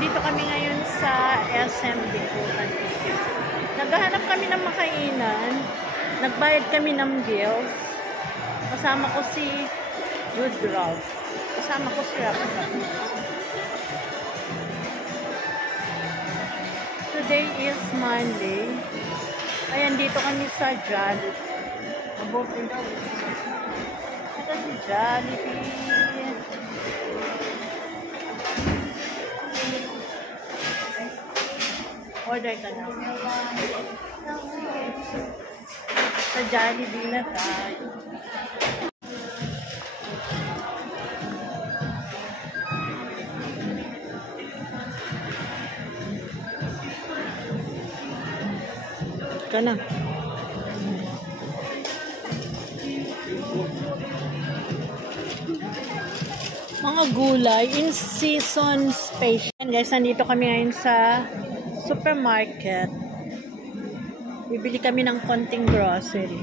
Nandito kami ngayon sa SM Bikutan. Naghahanap kami ng makainan. Nagbayad kami ng bills. Kasama ko si Jude Raw. Kasama ko si Rafa. Today is Monday. Ayan, dito kami sa Jollibee. Ito si Jollibee. Order ka na. Sa Jollibee na tayo. Ka na. Mga gulay in season special. Guys, nandito kami ngayon sa supermarket. Bibili kami ng konting grocery.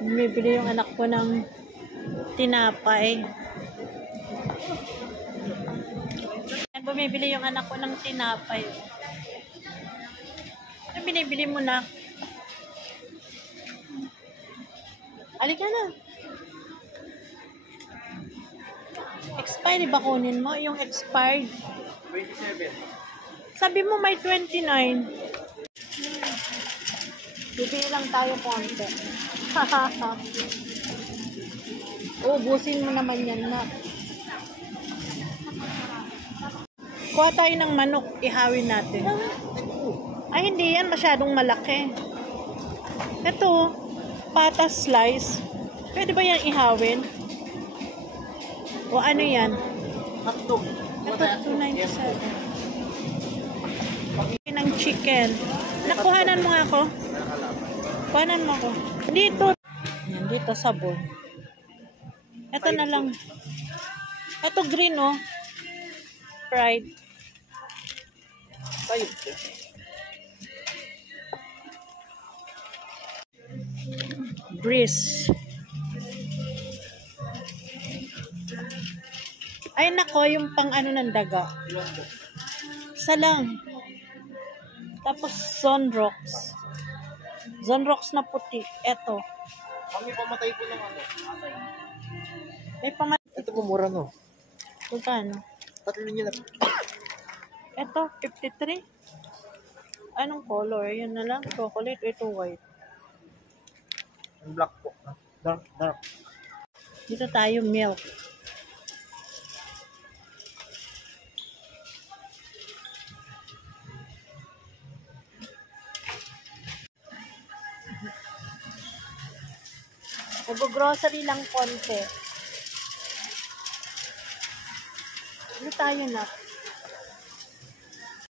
Bibili yung anak ko ng tinapay. Bumibili yung anak ko ng tinapay. Ano binibili mo na? Halika na. Expired ba kunin mo? Yung expired? 27. Sabi mo may 29. Bibili lang tayo konti. Ubusin mo naman yan na. Kuha tayo ng manok. Ihawin natin. Ay, hindi yan. Masyadong malaki. Ito, pata slice. Pwede ba yan ihawin? O ano yan? Hotdog. Ito, 297. Ng chicken. Nakuhanan mo nga ako? Kuhanan mo ako. Dito. Yan, dito sabon. Ito na lang. Ito green, oh. Fried. Breeze. Ay nako, yung pang ano ng daga. Isa lang. Tapos Zonrox. Zonrox na puti. Eto. Mami, pamatay ko ng ano. May pamatay. Ito po mura no. Magkano? Tatlo niyo na. Eto, 53. Anong color? Yan na lang. Chocolate. Ito white. Yung black po. Dark. Dito tayo milk. Nag-grocery lang konti. Ano tayo na?